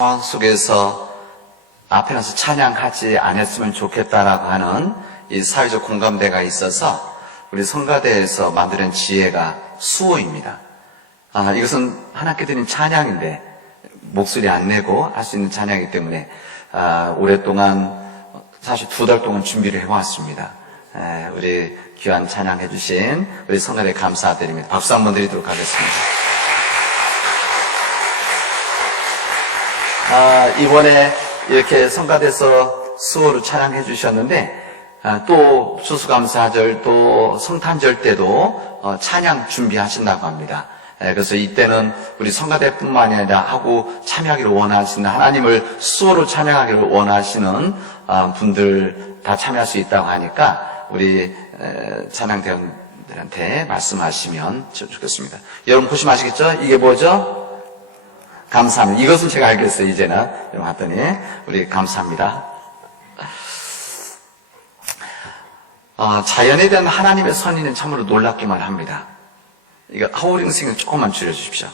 상황 속에서 앞에 나서 찬양하지 않았으면 좋겠다라고 하는 이 사회적 공감대가 있어서 우리 성가대에서 만드는 지혜가 수호입니다. 이것은 하나님께 드린 찬양인데 목소리 안 내고 할 수 있는 찬양이기 때문에 오랫동안 사실 2달 동안 준비를 해왔습니다. 우리 귀한 찬양해 주신 우리 성가대 감사드립니다. 박수 한번 드리도록 하겠습니다. 이번에 이렇게 성가대에서 수호로 찬양해 주셨는데 또 추수감사절 또 성탄절 때도 찬양 준비하신다고 합니다. 그래서 이때는 우리 성가대뿐만이 아니라 하고 참여하기를 원하시는 하나님을 수호로 찬양하기를 원하시는 분들 다 참여할 수 있다고 하니까 우리 찬양대원들한테 말씀하시면 좋겠습니다. 여러분 보시면 아시겠죠? 이게 뭐죠? 감사합니다. 이것은 제가 알겠어요. 이제는 여러분 봤더니 우리 감사합니다. 자연에 대한 하나님의 선의는 참으로 놀랍기만 합니다. 이거 하우링 조금만 줄여주십시오.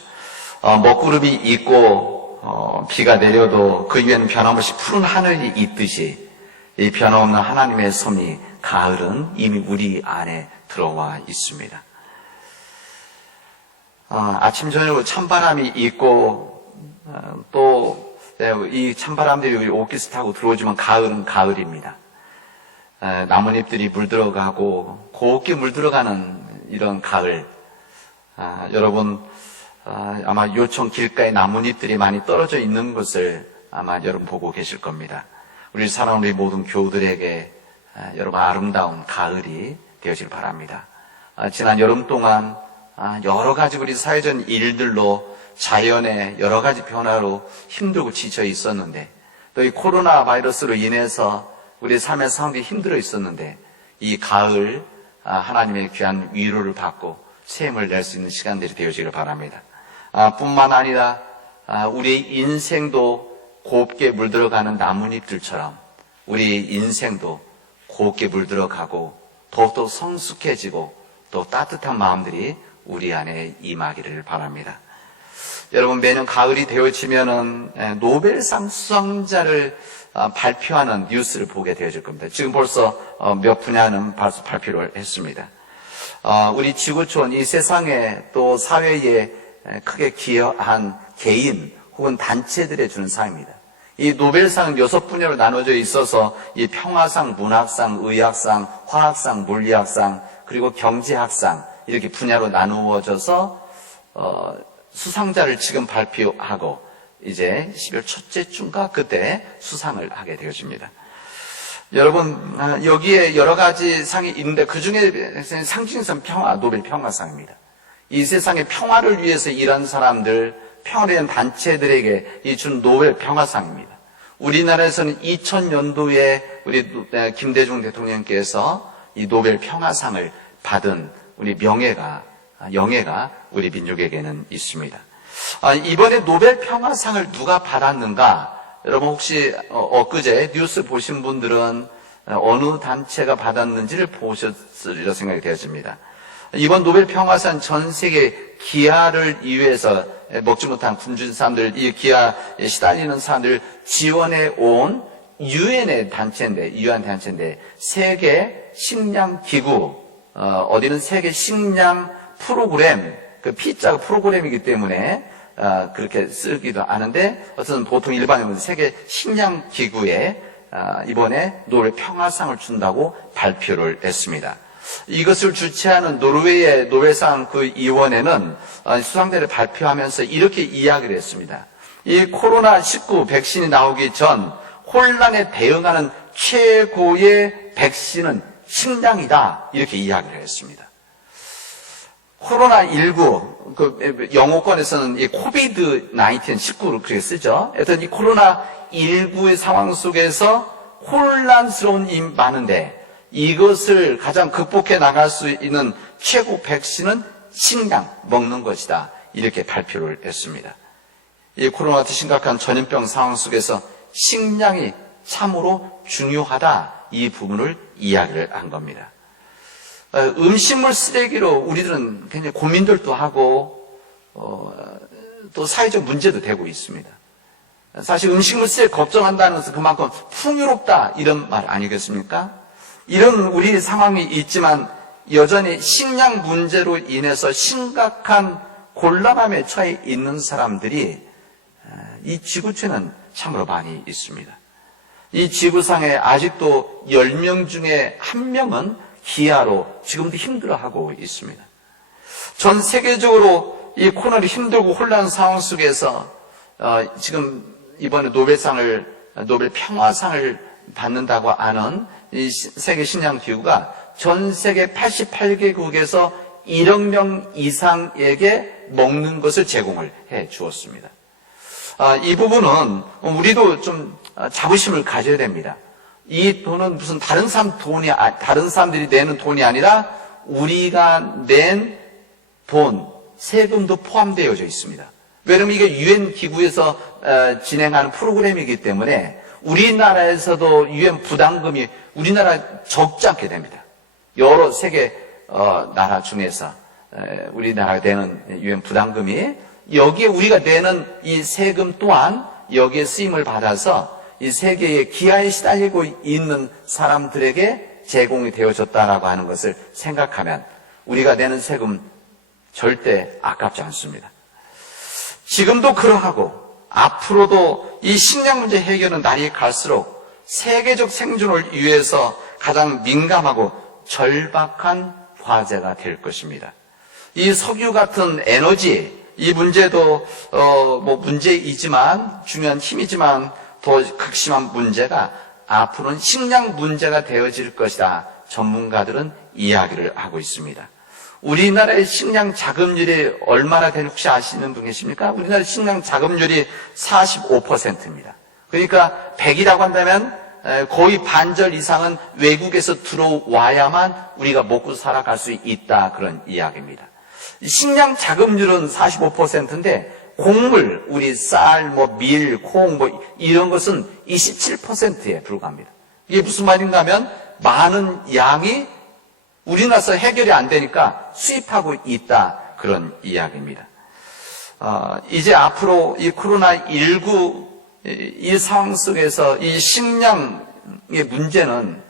먹구름이 있고 비가 내려도 그 위에는 변함없이 푸른 하늘이 있듯이 이 변함없는 하나님의 섭리 가을은 이미 우리 안에 들어와 있습니다. 아침 저녁으로 찬바람이 있고 또 이 찬바람들이 우리 옷깃을 타고 들어오지만 가을은 가을입니다. 나뭇잎들이 물들어가고 곱게 물들어가는 이런 가을. 여러분 아마 요청 길가에 나뭇잎들이 많이 떨어져 있는 것을 아마 여러분 보고 계실 겁니다. 우리 사랑하는 우리 모든 교우들에게 여러분 아름다운 가을이 되어질 바랍니다. 지난 여름 동안 여러 가지 우리 사회적 일들로 자연의 여러 가지 변화로 힘들고 지쳐 있었는데 또 이 코로나 바이러스로 인해서 우리 삶의 상황이 힘들어 있었는데 이 가을 하나님의 귀한 위로를 받고 새 힘을 낼 수 있는 시간들이 되어지길 바랍니다. 뿐만 아니라 우리의 인생도 곱게 물들어가는 나뭇잎들처럼 우리 인생도 곱게 물들어가고 더욱더 성숙해지고 또 따뜻한 마음들이 우리 안에 임하기를 바랍니다. 여러분 매년 가을이 되어지면은 노벨상 수상자를 발표하는 뉴스를 보게 되어질 겁니다. 지금 벌써 몇 분야는 벌써 발표를 했습니다. 우리 지구촌 이 세상에 또 사회에 크게 기여한 개인 혹은 단체들에 주는 상입니다. 이 노벨상은 6분야로 나눠져 있어서 이 평화상, 문학상, 의학상, 화학상, 물리학상 그리고 경제학상 이렇게 분야로 나누어져서 수상자를 지금 발표하고 이제 12월 첫째 주인가 그때 수상을 하게 되어집니다. 여러분 여기에 여러 가지 상이 있는데 그중에 상징성 평화, 노벨 평화상입니다. 이 세상의 평화를 위해서 일한 사람들, 평화를 위한 단체들에게 이 준 노벨 평화상입니다. 우리나라에서는 2000년도에 우리 김대중 대통령께서 이 노벨 평화상을 받은 우리 영예가 우리 민족에게는 있습니다. 이번에 노벨 평화상을 누가 받았는가? 여러분 혹시 엊그제 뉴스 보신 분들은 어느 단체가 받았는지를 보셨으리라 생각이 되었습니다. 이번 노벨 평화상 전 세계 기아를 위해서 먹지 못한 굶주린 사람들, 이 기아에 시달리는 사람들 지원해 온 유엔 단체인데 세계 식량 기구 어디는 세계 식량 프로그램 그 P자가 프로그램이기 때문에 그렇게 쓰기도 하는데 어쨌든 보통 일반인은 세계 식량 기구에 이번에 노벨 평화상을 준다고 발표를 했습니다. 이것을 주최하는 노르웨이의 노벨상 그 위원회는 수상자를 발표하면서 이렇게 이야기를 했습니다. 이 코로나19 백신이 나오기 전 혼란에 대응하는 최고의 백신은 식량이다 이렇게 이야기를 했습니다. 코로나19 그 영어권에서는 이 코비드 19를 그렇게 쓰죠. 하여튼 이 코로나19의 상황 속에서 혼란스러운 일이 많은데 이것을 가장 극복해 나갈 수 있는 최고 백신은 식량, 먹는 것이다. 이렇게 발표를 했습니다. 이 코로나 같은 심각한 전염병 상황 속에서 식량이 참으로 중요하다. 이 부분을 이야기를 한 겁니다. 음식물 쓰레기로 우리들은 굉장히 고민들도 하고 또 사회적 문제도 되고 있습니다. 사실 음식물세 걱정한다는 것은 그만큼 풍요롭다 이런 말 아니겠습니까? 이런 우리 상황이 있지만 여전히 식량 문제로 인해서 심각한 곤란함에 처해 있는 사람들이 이 지구촌에는 참으로 많이 있습니다. 이 지구상에 아직도 10명 중에 1명은 기아로 지금도 힘들어하고 있습니다. 전 세계적으로 이 코로나로 힘들고 혼란한 상황 속에서 지금 이번에 노벨 평화상을 받는다고 하는 이 세계 식량기구가 전 세계 88개국에서 1억 명 이상에게 먹는 것을 제공을 해 주었습니다. 이 부분은 우리도 좀 자부심을 가져야 됩니다. 이 돈은 무슨 다른 사람들이 내는 돈이 아니라 우리가 낸 돈, 세금도 포함되어져 있습니다. 왜냐하면 이게 유엔 기구에서 진행하는 프로그램이기 때문에 우리나라에서도 유엔 부담금이 우리나라 적지 않게 됩니다. 여러 세계 나라 중에서 우리나라가 내는 유엔 부담금이 여기에 우리가 내는 이 세금 또한 여기에 쓰임을 받아서 이 세계의 기아에 시달리고 있는 사람들에게 제공이 되어졌다라고 하는 것을 생각하면 우리가 내는 세금 절대 아깝지 않습니다. 지금도 그러하고 앞으로도 이 식량 문제 해결은 날이 갈수록 세계적 생존을 위해서 가장 민감하고 절박한 과제가 될 것입니다. 이 석유 같은 에너지 이 문제도 문제이지만 중요한 힘이지만 더 극심한 문제가 앞으로는 식량 문제가 되어질 것이다. 전문가들은 이야기를 하고 있습니다. 우리나라의 식량 자급률이 얼마나 되는지 혹시 아시는 분 계십니까? 우리나라 식량 자급률이 45%입니다. 그러니까 100이라고 한다면 거의 반절 이상은 외국에서 들어와야만 우리가 먹고 살아갈 수 있다. 그런 이야기입니다. 식량 자급률은 45%인데 곡물, 우리 쌀, 밀, 콩, 이런 것은 27%에 불과합니다. 이게 무슨 말인가 하면 많은 양이 우리나라에서 해결이 안 되니까 수입하고 있다. 그런 이야기입니다. 이제 앞으로 이 코로나19 이 상황 속에서 이 식량의 문제는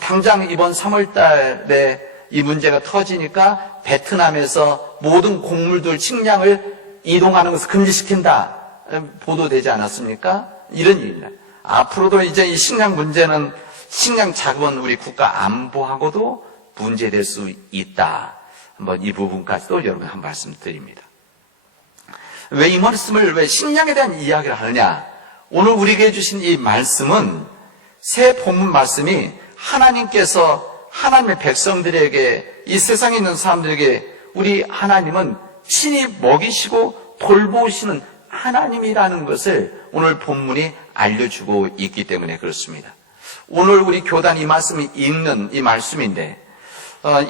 당장 이번 3월 달에 이 문제가 터지니까 베트남에서 모든 곡물들 식량을 이동하는 것을 금지시킨다. 보도되지 않았습니까? 이런 일입니다. 앞으로도 이제 이 식량 문제는 식량 자급은 우리 국가 안보하고도 문제될 수 있다. 한번 이 부분까지도 여러분 한 말씀 드립니다. 왜 이 말씀을 왜 식량에 대한 이야기를 하느냐? 오늘 우리에게 해주신 이 말씀은 새 본문 말씀이 하나님께서 하나님의 백성들에게 이 세상에 있는 사람들에게 우리 하나님은 친히 먹이시고 돌보시는 하나님이라는 것을 오늘 본문이 알려주고 있기 때문에 그렇습니다. 오늘 우리 교단 이 말씀이 읽는 이 말씀인데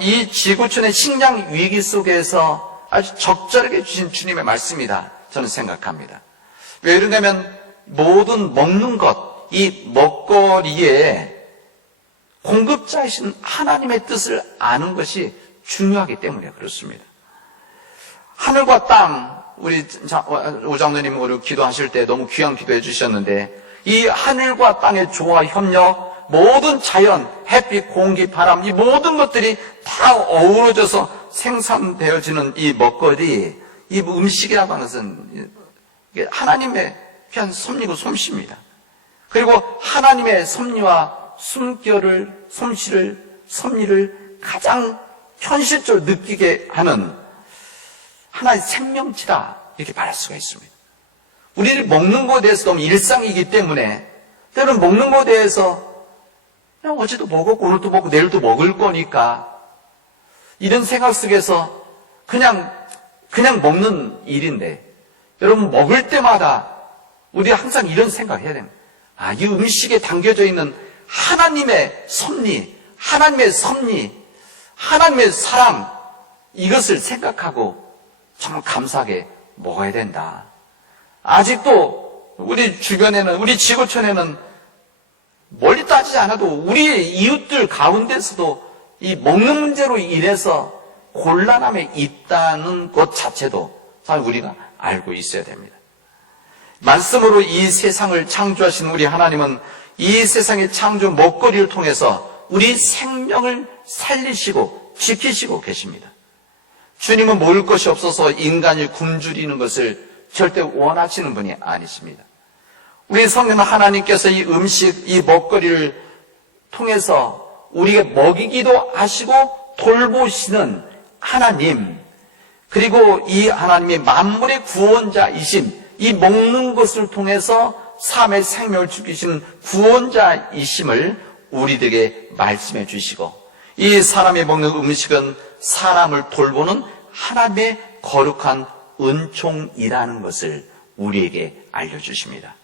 이 지구촌의 식량 위기 속에서 아주 적절하게 주신 주님의 말씀이다 저는 생각합니다. 왜 그러냐면 모든 먹는 것, 이 먹거리에 공급자이신 하나님의 뜻을 아는 것이 중요하기 때문에 그렇습니다. 하늘과 땅, 우리 오장로님 우리 기도하실 때 너무 귀한 기도해 주셨는데 이 하늘과 땅의 조화 협력, 모든 자연, 햇빛, 공기, 바람 이 모든 것들이 다 어우러져서 생산되어지는 이 먹거리, 이 음식이라고 하는 것은 하나님의 귀한 섭리고 솜씨입니다. 그리고 하나님의 섭리와 숨결을, 솜씨를, 섭리를 가장 현실적으로 느끼게 하는 하나의 생명체다 이렇게 말할 수가 있습니다. 우리를 먹는 것에 대해서 너무 일상이기 때문에 때로는 먹는 것에 대해서 그냥 어제도 먹었고 오늘도 먹고 내일도 먹을 거니까 이런 생각 속에서 그냥 먹는 일인데 여러분 먹을 때마다 우리 항상 이런 생각을 해야 됩니다. 이 음식에 담겨져 있는 하나님의 섭리, 하나님의 섭리, 하나님의 사랑 이것을 생각하고 정말 감사하게 먹어야 된다. 아직도 우리 주변에는 우리 지구촌에는 멀리 따지지 않아도 우리의 이웃들 가운데서도 이 먹는 문제로 인해서 곤란함에 있다는 것 자체도 잘 우리가 알고 있어야 됩니다. 말씀으로 이 세상을 창조하신 우리 하나님은 이 세상의 창조 먹거리를 통해서 우리 생명을 살리시고 지키시고 계십니다. 주님은 먹을 것이 없어서 인간이 굶주리는 것을 절대 원하시는 분이 아니십니다. 우리 성령 하나님께서 이 음식, 이 먹거리를 통해서 우리에게 먹이기도 하시고 돌보시는 하나님, 그리고 이 하나님이 만물의 구원자이심, 이 먹는 것을 통해서 삶의 생명을 주시는 구원자이심을 우리들에게 말씀해 주시고, 이 사람이 먹는 음식은 사람을 돌보는 하나님의 거룩한 은총이라는 것을 우리에게 알려주십니다.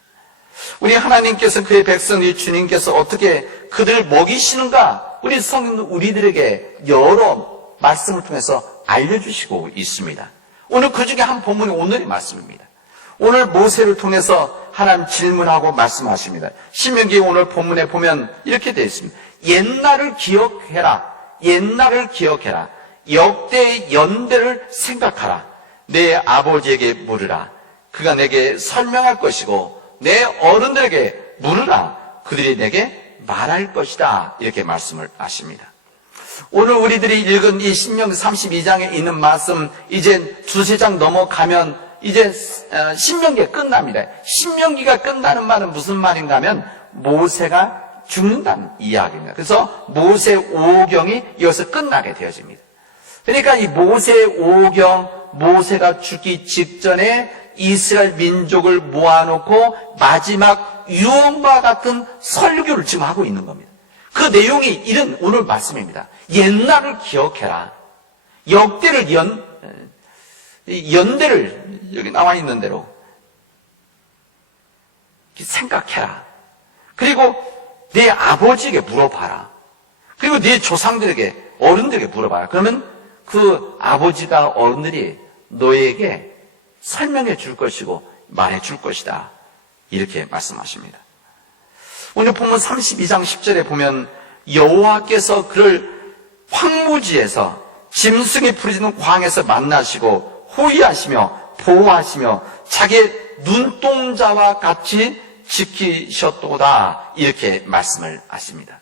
우리 하나님께서 그의 백성이 주님께서 어떻게 그들을 먹이시는가, 우리 성경 우리들에게 여러 말씀을 통해서 알려주시고 있습니다. 오늘 그 중에 한 본문이 오늘의 말씀입니다. 오늘 모세를 통해서 하나님 질문하고 말씀하십니다. 신명기 오늘 본문에 보면 이렇게 되어 있습니다. 옛날을 기억해라. 옛날을 기억해라. 역대의 연대를 생각하라. 내 아버지에게 물으라. 그가 내게 설명할 것이고 내 어른들에게 물으라. 그들이 내게 말할 것이다. 이렇게 말씀을 하십니다. 오늘 우리들이 읽은 이 신명기 32장에 있는 말씀, 이제 두세 장 넘어가면 이제 신명기가 끝납니다. 신명기가 끝나는 말은 무슨 말인가 하면 모세가 죽는다는 이야기입니다. 그래서 모세 5경이 여기서 끝나게 되어집니다. 그러니까 이 모세 5경, 모세가 죽기 직전에 이스라엘 민족을 모아놓고 마지막 유언과 같은 설교를 지금 하고 있는 겁니다. 그 내용이 이런 오늘 말씀입니다. 옛날을 기억해라. 역대를 연대를 여기 나와 있는 대로 생각해라. 그리고 네 아버지에게 물어봐라. 그리고 네 조상들에게, 어른들에게 물어봐라. 그러면 그 아버지가 어른들이 너에게 설명해 줄 것이고 말해 줄 것이다. 이렇게 말씀하십니다. 오늘 본문 32장 10절에 보면 여호와께서 그를 황무지에서 짐승이 부르짖는 광에서 만나시고 호위하시며 보호하시며 자기의 눈동자와 같이 지키셨도다. 이렇게 말씀을 하십니다.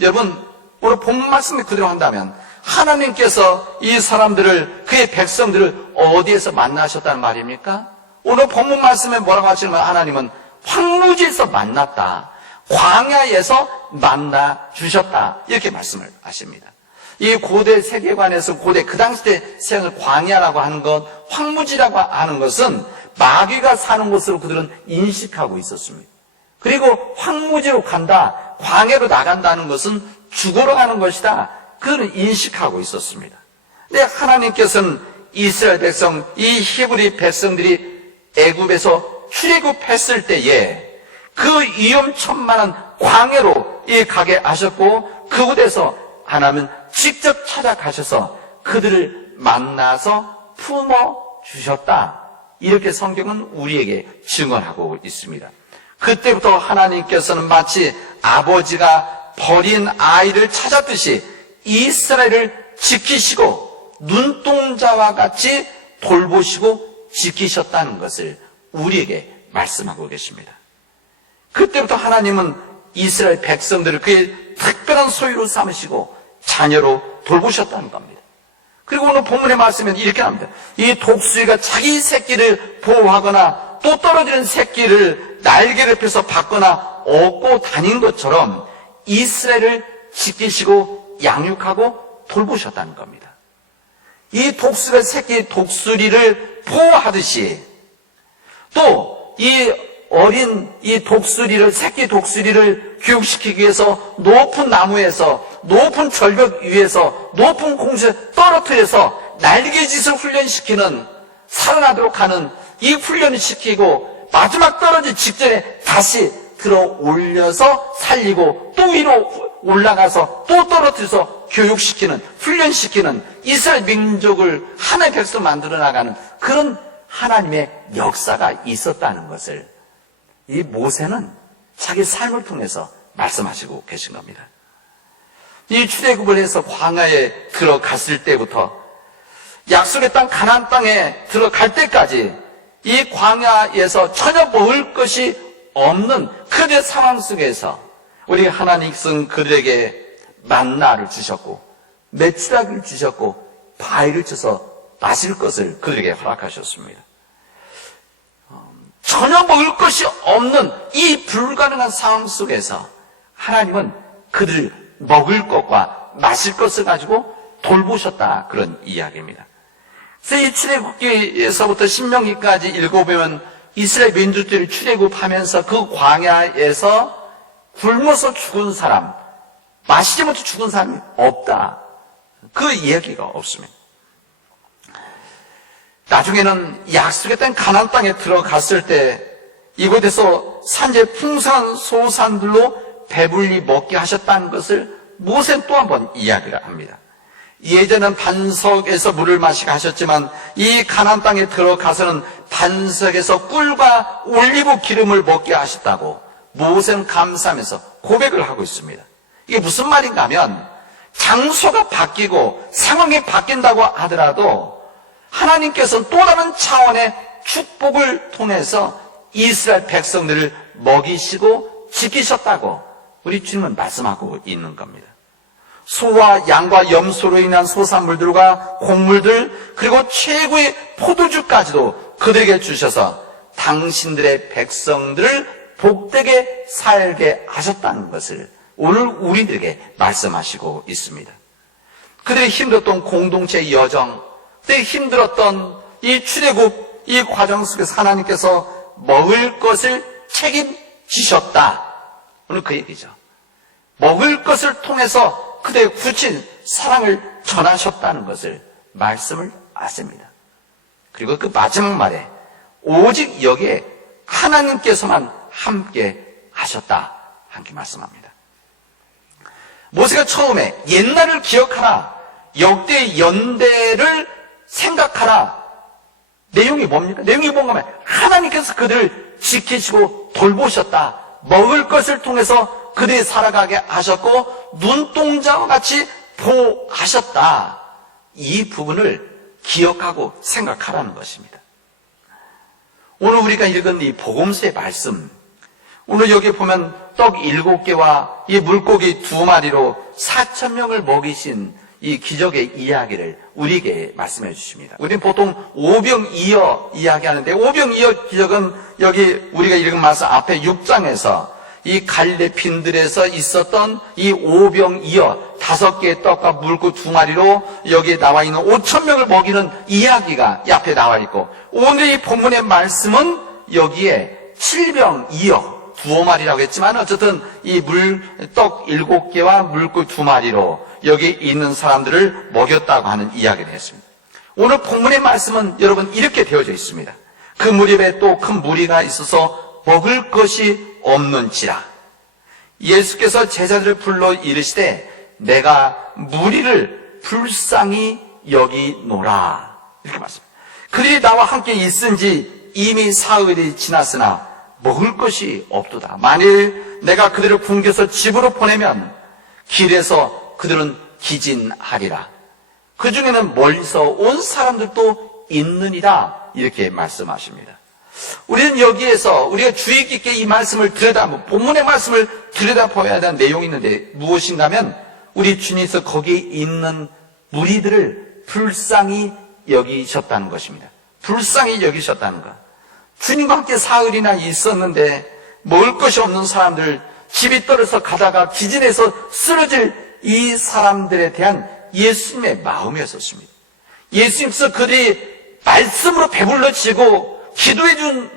여러분, 오늘 본문 말씀을 그대로 한다면 하나님께서 이 사람들을, 그의 백성들을 어디에서 만나셨다는 말입니까? 오늘 본문 말씀에 뭐라고 하시냐면 하나님은 황무지에서 만났다. 광야에서 만나 주셨다. 이렇게 말씀을 하십니다. 이 고대 세계관에서 고대 그 당시 때 세상을 광야라고 하는 것, 황무지라고 하는 것은 마귀가 사는 곳으로 그들은 인식하고 있었습니다. 그리고 황무지로 간다, 광야로 나간다는 것은 죽으러 가는 것이다. 그들은 인식하고 있었습니다. 근데 하나님께서는 이스라엘 백성, 이 히브리 백성들이 애굽에서 출애굽했을 때에 그 위험천만한 광야로 가게 하셨고 그곳에서 하나님은 직접 찾아가셔서 그들을 만나서 품어주셨다. 이렇게 성경은 우리에게 증언하고 있습니다. 그때부터 하나님께서는 마치 아버지가 버린 아이를 찾았듯이 이스라엘을 지키시고 눈동자와 같이 돌보시고 지키셨다는 것을 우리에게 말씀하고 계십니다. 그때부터 하나님은 이스라엘 백성들을 그의 특별한 소유로 삼으시고 자녀로 돌보셨다는 겁니다. 그리고 오늘 본문의 말씀은 이렇게 합니다. 이 독수리가 자기 새끼를 보호하거나 또 떨어지는 새끼를 날개를 펴서 받거나 얻고 다닌 것처럼 이스라엘을 지키시고 양육하고 돌보셨다는 겁니다. 이 독수리가 새끼 독수리를 보호하듯이 또 이 어린 이 독수리를, 새끼 독수리를 교육시키기 위해서 높은 나무에서, 높은 절벽 위에서, 높은 공수에 떨어뜨려서 날개짓을 훈련시키는, 살아나도록 하는 이 훈련을 시키고 마지막 떨어질 직전에 다시 들어 올려서 살리고 또 위로 올라가서 또 떨어뜨려서 교육시키는, 훈련시키는 이스라엘 민족을 하나의 백성으로 만들어 나가는 그런 하나님의 역사가 있었다는 것을 이 모세는 자기 삶을 통해서 말씀하시고 계신 겁니다. 이 출애굽을 해서 광야에 들어갔을 때부터 약속의 땅 가나안 땅에 들어갈 때까지 이 광야에서 전혀 먹을 것이 없는 그들의 상황 속에서 우리 하나님께서는 그들에게 만나를 주셨고 메추라기를 주셨고 바위를 쳐서 마실 것을 그들에게 허락하셨습니다. 전혀 먹을 것이 없는 이 불가능한 상황 속에서 하나님은 그들을 먹을 것과 마실 것을 가지고 돌보셨다, 그런 이야기입니다. 그래서 이 출애굽기에서부터 신명기까지 읽어보면 이스라엘 민족들이 출애굽하면서 그 광야에서 굶어서 죽은 사람, 마시지 못해 죽은 사람이 없다, 그 이야기가 없습니다. 나중에는 약속의 땅 가나안 땅에 들어갔을 때 이곳에서 산재 풍성한 소산들로 배불리 먹게 하셨다는 것을 모세는 또 한 번 이야기를 합니다. 예전엔 반석에서 물을 마시게 하셨지만 이 가나안 땅에 들어가서는 반석에서 꿀과 올리브 기름을 먹게 하셨다고 모세는 감사하면서 고백을 하고 있습니다. 이게 무슨 말인가 하면 장소가 바뀌고 상황이 바뀐다고 하더라도 하나님께서는 또 다른 차원의 축복을 통해서 이스라엘 백성들을 먹이시고 지키셨다고 우리 주님은 말씀하고 있는 겁니다. 소와 양과 염소로 인한 소산물들과 곡물들 그리고 최고의 포도주까지도 그들에게 주셔서 당신들의 백성들을 복되게 살게 하셨다는 것을 오늘 우리들에게 말씀하시고 있습니다. 그들이 힘들었던 공동체의 여정, 그들이 힘들었던 이 출애굽 이 과정 속에서 하나님께서 먹을 것을 책임지셨다. 오늘 그 얘기죠. 먹을 것을 통해서 그들의 굳힌 사랑을 전하셨다는 것을 말씀을 하십니다. 그리고 그 마지막 말에 오직 여기에 하나님께서만 함께 하셨다, 함께 말씀합니다. 모세가 처음에 옛날을 기억하라, 역대 연대를 생각하라. 내용이 뭡니까? 내용이 뭔가 하면 하나님께서 그들을 지키시고 돌보셨다. 먹을 것을 통해서 그들이 살아가게 하셨고 눈동자와 같이 보호하셨다. 이 부분을 기억하고 생각하라는 것입니다. 오늘 우리가 읽은 이 복음서의 말씀, 오늘 여기 보면 떡 7개와 이 물고기 2마리로 4,000명을 먹이신 이 기적의 이야기를 우리에게 말씀해 주십니다. 우리는 보통 오병이어 이야기하는데 오병이어 기적은 여기 우리가 읽은 말씀 앞에 6장에서 이 갈릴리 빈들에서 있었던 이 오병이어 5개의 떡과 물고기 2마리로 여기에 나와 있는 5,000명을 먹이는 이야기가 이 앞에 나와 있고 오늘 이 본문의 말씀은 여기에 7병이어 2마리라고 했지만 어쨌든 이 떡 7개와 물고기 2마리로 여기 있는 사람들을 먹였다고 하는 이야기를 했습니다. 오늘 본문의 말씀은 여러분 이렇게 되어져 있습니다. 그 무렵에 또 큰 무리가 있어서 먹을 것이 없는지라 예수께서 제자들을 불러 이르시되 내가 무리를 불쌍히 여기노라 이렇게 말씀합니다. 그들이 나와 함께 있은지 이미 사흘이 지났으나 먹을 것이 없도다. 만일 내가 그들을 굶겨서 집으로 보내면 길에서 그들은 기진하리라. 그 중에는 멀리서 온 사람들도 있느니라 이렇게 말씀하십니다. 우리는 여기에서 우리가 주의 깊게 이 말씀을 본문의 말씀을 들여다봐야 되는 내용이 있는데 무엇인가 하면 우리 주님께서 거기에 있는 무리들을 불쌍히 여기셨다는 것입니다. 불쌍히 여기셨다는 것. 주님과 함께 사흘이나 있었는데 먹을 것이 없는 사람들, 집이 떨어져 가다가 기진해서 쓰러질 이 사람들에 대한 예수님의 마음이었습니다. 예수님께서 그들이 말씀으로 배불러지고 기도해 준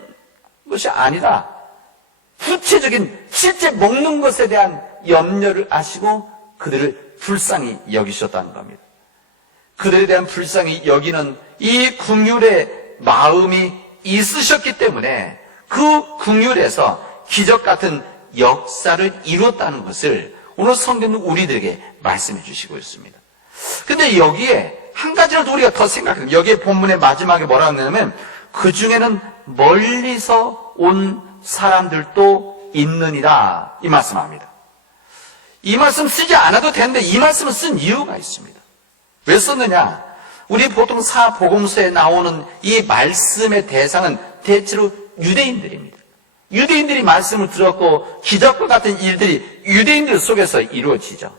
것이 아니라 구체적인 실제 먹는 것에 대한 염려를 하시고 그들을 불쌍히 여기셨다는 겁니다. 그들에 대한 불쌍히 여기는 이 긍휼의 마음이 있으셨기 때문에 그 긍휼에서 기적 같은 역사를 이루었다는 것을 오늘 성경은 우리들에게 말씀해 주시고 있습니다. 근데 여기에 한 가지라도 우리가 더 생각해요. 여기에 본문의 마지막에 뭐라고 하냐면 그 중에는 멀리서 온 사람들도 있느니라 이 말씀합니다. 이 말씀 쓰지 않아도 되는데 이 말씀을 쓴 이유가 있습니다. 왜 썼느냐? 우리 보통 사복음서에 나오는 이 말씀의 대상은 대체로 유대인들입니다. 유대인들이 말씀을 들었고 기적과 같은 일들이 유대인들 속에서 이루어지죠.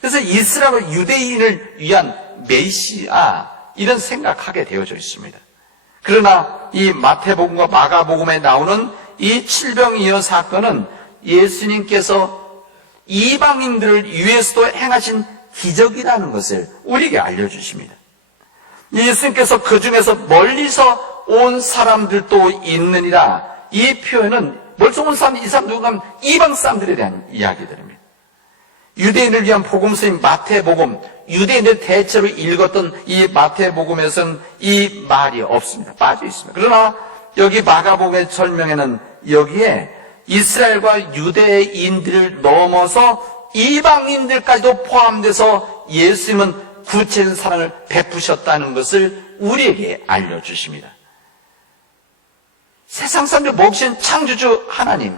그래서 이스라엘 유대인을 위한 메시아 이런 생각하게 되어져 있습니다. 그러나 이 마태복음과 마가복음에 나오는 이 칠병이어 사건은 예수님께서 이방인들을 위해서도 행하신 기적이라는 것을 우리에게 알려주십니다. 예수님께서 그 중에서 멀리서 온 사람들도 있느니라, 이 표현은 멀리서 온 사람, 이 사람 누가 하면 이방 사람들에 대한 이야기들입니다. 유대인을 위한 복음서인 마태복음, 유대인들 대체로 읽었던 이 마태복음에서는 이 말이 없습니다. 빠져 있습니다. 그러나 여기 마가복음의 설명에는 여기에 이스라엘과 유대인들을 넘어서 이방인들까지도 포함돼서 예수님은 구체적인 사랑을 베푸셨다는 것을 우리에게 알려주십니다. 세상 사람들 먹이신 창조주 하나님,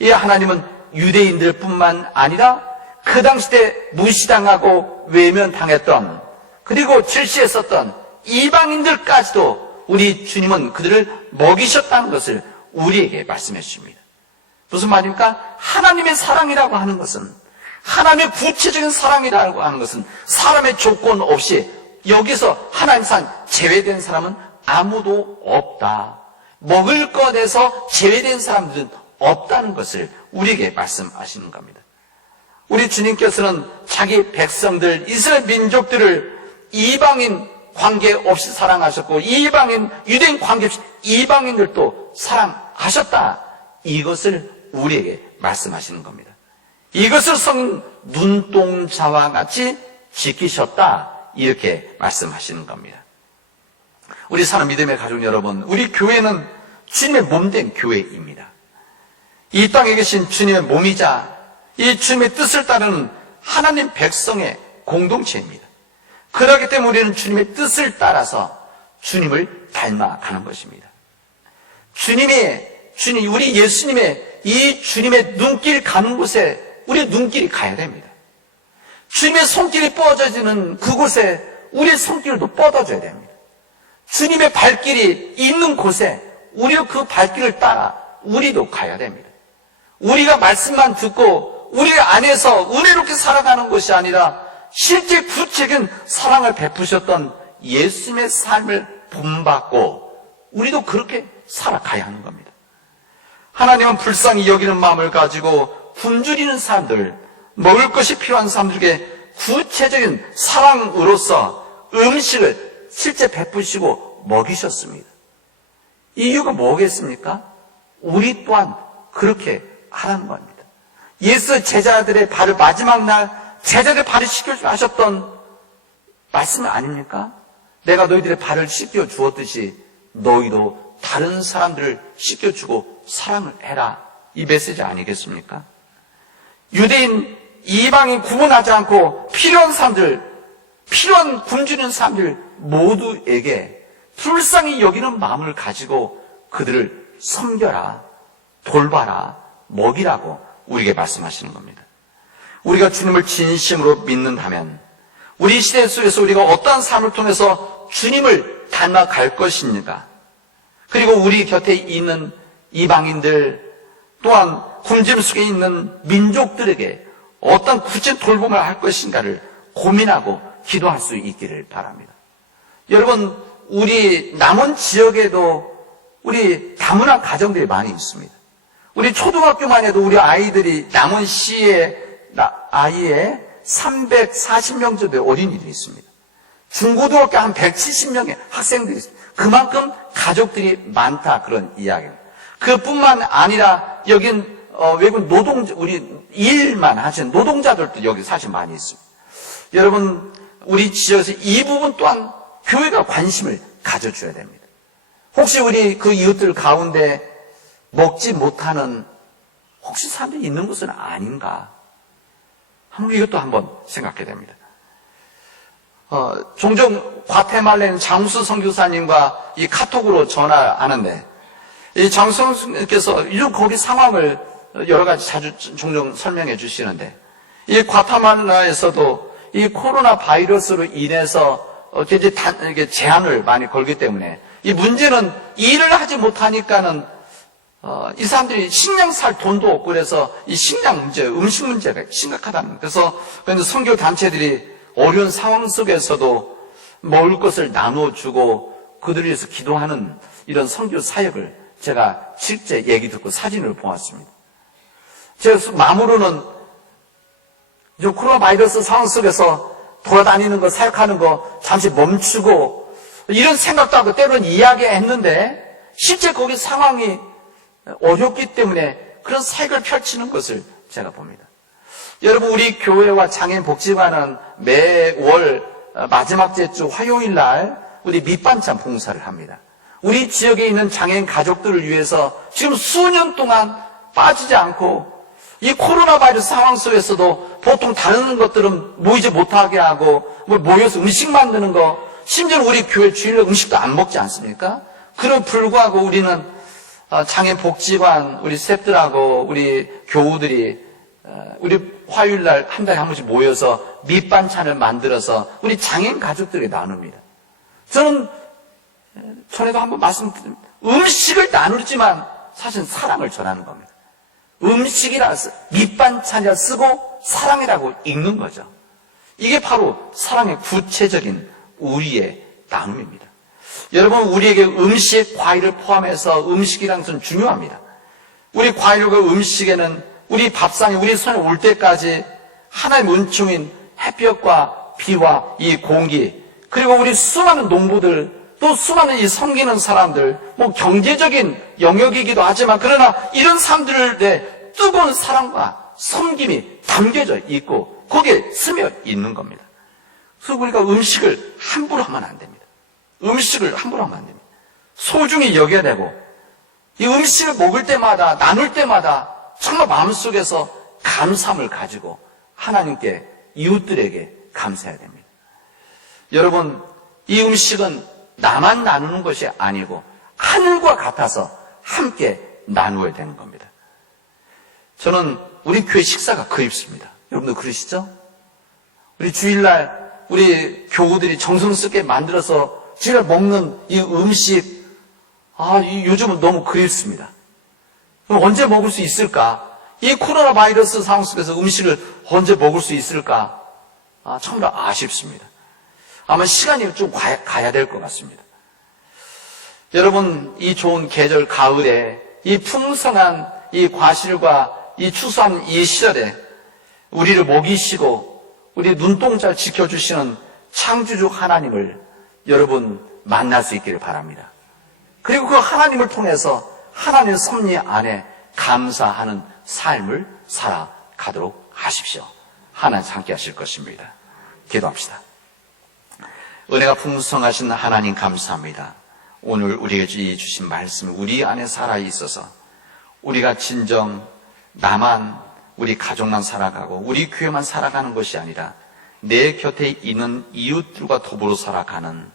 이 하나님은 유대인들뿐만 아니라 그 당시 때 무시당하고 외면당했던, 그리고 질시했었던 이방인들까지도 우리 주님은 그들을 먹이셨다는 것을 우리에게 말씀해 주십니다. 무슨 말입니까? 하나님의 사랑이라고 하는 것은, 하나님의 구체적인 사랑이라고 하는 것은 사람의 조건 없이 여기서 하나님 사랑 제외된 사람은 아무도 없다. 먹을 것에서 제외된 사람들은 없다는 것을 우리에게 말씀하시는 겁니다. 우리 주님께서는 자기 백성들, 이스라엘 민족들을 이방인 관계없이 사랑하셨고, 이방인, 유대인 관계없이 이방인들도 사랑하셨다. 이것을 우리에게 말씀하시는 겁니다. 이것을 성인 눈동자와 같이 지키셨다. 이렇게 말씀하시는 겁니다. 우리 사랑 믿음의 가족 여러분, 우리 교회는 주님의 몸된 교회입니다. 이 땅에 계신 주님의 몸이자 이 주님의 뜻을 따르는 하나님 백성의 공동체입니다. 그렇기 때문에 우리는 주님의 뜻을 따라서 주님을 닮아가는 것입니다. 우리 예수님의 이 주님의 눈길 가는 곳에 우리의 눈길이 가야 됩니다. 주님의 손길이 뻗어지는 그곳에 우리의 손길도 뻗어져야 됩니다. 주님의 발길이 있는 곳에 우리가 그 발길을 따라 우리도 가야 됩니다. 우리가 말씀만 듣고 우리 안에서 은혜롭게 살아가는 것이 아니라 실제 구체적인 사랑을 베푸셨던 예수님의 삶을 본받고 우리도 그렇게 살아가야 하는 겁니다. 하나님은 불쌍히 여기는 마음을 가지고 굶주리는 사람들, 먹을 것이 필요한 사람들에게 구체적인 사랑으로서 음식을 실제 베푸시고 먹이셨습니다. 이유가 뭐겠습니까? 우리 또한 그렇게 하라는 겁니다. 예수 제자들의 발을 마지막 날 제자들의 발을 씻겨주고 하셨던 말씀 아닙니까? 내가 너희들의 발을 씻겨주었듯이 너희도 다른 사람들을 씻겨주고 사랑을 해라. 이 메시지 아니겠습니까? 유대인, 이방인 구분하지 않고 필요한 사람들, 필요한 굶주리는 사람들 모두에게 불쌍히 여기는 마음을 가지고 그들을 섬겨라, 돌봐라, 먹이라고 우리에게 말씀하시는 겁니다. 우리가 주님을 진심으로 믿는다면 우리 시대 속에서 우리가 어떠한 삶을 통해서 주님을 닮아갈 것입니까? 그리고 우리 곁에 있는 이방인들 또한 굶짐 속에 있는 민족들에게 어떤 구체 돌봄을 할 것인가를 고민하고 기도할 수 있기를 바랍니다. 여러분, 우리 남원 지역에도 우리 다문화 가정들이 많이 있습니다. 우리 초등학교만 해도 우리 아이들이 남원시에 아이에 340명 정도의 어린이들이 있습니다. 중고등학교 한 170명의 학생들이 있습니다. 그만큼 가족들이 많다, 그런 이야기입니다. 그뿐만 아니라 여긴 외국 노동자, 우리 일만 하시는 노동자들도 여기 사실 많이 있습니다. 여러분, 우리 지역에서 이 부분 또한 교회가 관심을 가져줘야 됩니다. 혹시 우리 그 이웃들 가운데 먹지 못하는 혹시 사람들이 있는 것은 아닌가? 이것도 한번 생각해야 됩니다. 종종 과테말라에 있는 장수 선교사님과 이 카톡으로 전화하는데 이 장수 선교사님께서 요즘 거기 상황을 여러 가지 종종 설명해 주시는데 이 과테말라에서도 이 코로나 바이러스로 인해서 이게 제한을 많이 걸기 때문에 이 문제는 일을 하지 못하니까는 이 사람들이 식량 살 돈도 없고 그래서 이 식량 문제, 음식 문제가 심각하다는 거예요. 그래서 선교 단체들이 어려운 상황 속에서도 먹을 것을 나눠주고 그들을 위해서 기도하는 이런 선교 사역을 제가 실제 얘기 듣고 사진을 보았습니다. 제가 마음으로는 이 코로나 바이러스 상황 속에서 돌아다니는 거, 사역하는 거 잠시 멈추고 이런 생각도 하고 때로는 이야기했는데 실제 거기 상황이 어렵기 때문에 그런 사역을 펼치는 것을 제가 봅니다. 여러분, 우리 교회와 장애인 복지관은 매월 마지막 주 화요일 날 우리 밑반찬 봉사를 합니다. 우리 지역에 있는 장애인 가족들을 위해서 지금 수년 동안 빠지지 않고 이 코로나 바이러스 상황 속에서도 보통 다른 것들은 모이지 못하게 하고 모여서 음식 만드는 거, 심지어는 우리 교회 주일날 음식도 안 먹지 않습니까? 그럼 불구하고 우리는 장애인 복지관 우리 스태프들하고 우리 교우들이 우리 화요일날 한 달에 한 번씩 모여서 밑반찬을 만들어서 우리 장애인 가족들에게 나눕니다. 저는 전에도 한번 말씀드린 음식을 나누지만 사실 사랑을 전하는 겁니다. 음식이라 밑반찬이라 쓰고 사랑이라고 읽는 거죠. 이게 바로 사랑의 구체적인 우리의 나눔입니다. 여러분, 우리에게 음식, 과일을 포함해서 음식이라는 것은 중요합니다. 우리 과일과 음식에는 우리 밥상에 우리 손에 올 때까지 하나의 은총인 햇볕과 비와 이 공기, 그리고 우리 수많은 농부들, 또 수많은 이 섬기는 사람들, 경제적인 영역이기도 하지만 그러나 이런 사람들의 뜨거운 사랑과 섬김이 담겨져 있고 거기에 스며 있는 겁니다. 그래서 우리가 음식을 함부로 하면 안 됩니다. 음식을 함부로 하면 안 됩니다. 소중히 여겨야 되고 이 음식을 먹을 때마다 나눌 때마다 정말 마음속에서 감사함을 가지고 하나님께 이웃들에게 감사해야 됩니다. 여러분, 이 음식은 나만 나누는 것이 아니고 하늘과 같아서 함께 나누어야 되는 겁니다. 저는 우리 교회 식사가 그립습니다. 여러분도 그러시죠? 우리 주일날 우리 교우들이 정성스럽게 만들어서 주일날 먹는 이 음식, 요즘은 너무 그립습니다. 그럼 언제 먹을 수 있을까? 이 코로나 바이러스 상황 속에서 음식을 언제 먹을 수 있을까? 정말 아쉽습니다. 아마 시간이 좀 가야 될 것 같습니다. 여러분, 이 좋은 계절 가을에 이 풍성한 이 과실과 이 추수한 이 시절에 우리를 먹이시고 우리 눈동자를 지켜주시는 창조주 하나님을 여러분 만날 수 있기를 바랍니다. 그리고 그 하나님을 통해서 하나님의 섭리 안에 감사하는 삶을 살아가도록 하십시오. 하나님 함께 하실 것입니다. 기도합시다. 은혜가 풍성하신 하나님 감사합니다. 오늘 우리에게 주신 말씀 우리 안에 살아있어서 우리가 진정 나만 우리 가족만 살아가고 우리 교회만 살아가는 것이 아니라 내 곁에 있는 이웃들과 더불어 살아가는,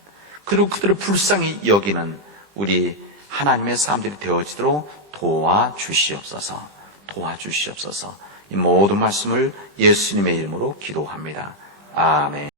그리고 그들을 불쌍히 여기는 우리 하나님의 사람들이 되어지도록 도와주시옵소서. 이 모든 말씀을 예수님의 이름으로 기도합니다. 아멘.